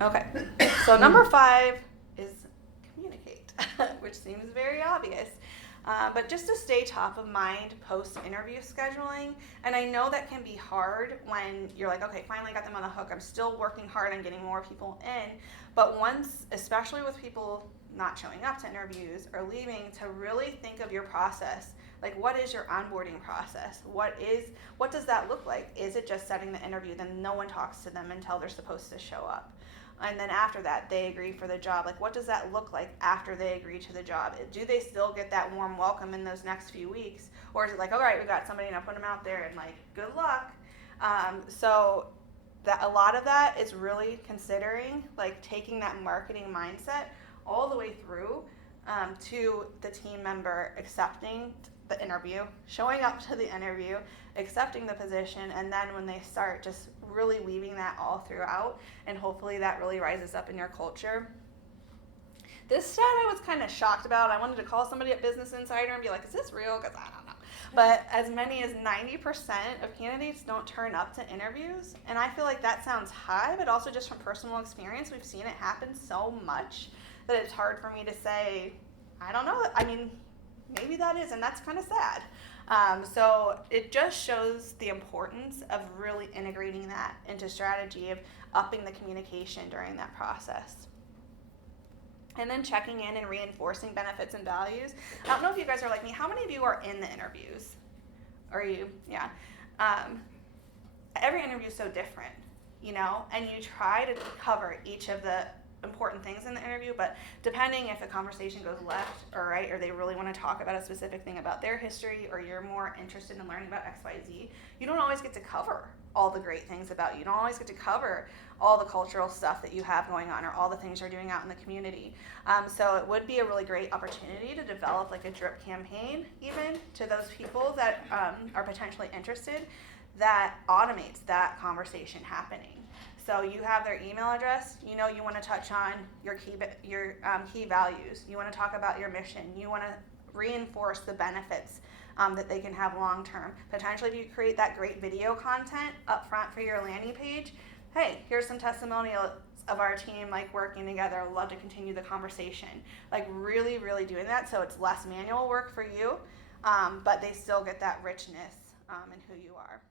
Okay. So number 5 is communicate, which seems very obvious. But just to stay top of mind post-interview scheduling, and I know that can be hard when you're like, okay, finally got them on the hook. I'm still working hard on getting more people in. But once, especially with people not showing up to interviews or leaving, to really think of your process. Like, what is your onboarding process? What does that look like? Is it just setting the interview, then no one talks to them until they're supposed to show up? And then after that, they agree for the job. Like, what does that look like after they agree to the job? Do they still get that warm welcome in those next few weeks? Or is it like, all right, we got somebody, now put them out there and, like, good luck? So that a lot of that is really considering, like, taking that marketing mindset all the way through to the team member accepting the interview, showing up to the interview, accepting the position, and then when they start, just really weaving that all throughout, and hopefully that really rises up in your culture. This stat I was kind of shocked about. I wanted to call somebody at Business Insider and be like, is this real? Because I don't know. But as many as 90% of candidates don't turn up to interviews. And I feel like that sounds high, but also just from personal experience, we've seen it happen so much that it's hard for me to say, I don't know. I mean, maybe that is, and that's kind of sad. So it just shows the importance of really integrating that into strategy of upping the communication during that process. And then checking in and reinforcing benefits and values. I don't know if you guys are like me. How many of you are in the interviews? Are you? Yeah. Every interview is so different, and you try to cover each of the important things in the interview, but depending if the conversation goes left or right, or they really want to talk about a specific thing about their history, or you're more interested in learning about XYZ, you don't always get to cover all the great things about you. You don't always get to cover all the cultural stuff that you have going on or all the things you're doing out in the community. So it would be a really great opportunity to develop like a drip campaign even to those people that are potentially interested that automates that conversation happening. So you have their email address, you want to touch on your key values. You want to talk about your mission. You want to reinforce the benefits that they can have long term. Potentially if you create that great video content up front for your landing page, hey, here's some testimonials of our team like working together. I'd love to continue the conversation. Like really, really doing that so it's less manual work for you, but they still get that richness in who you are.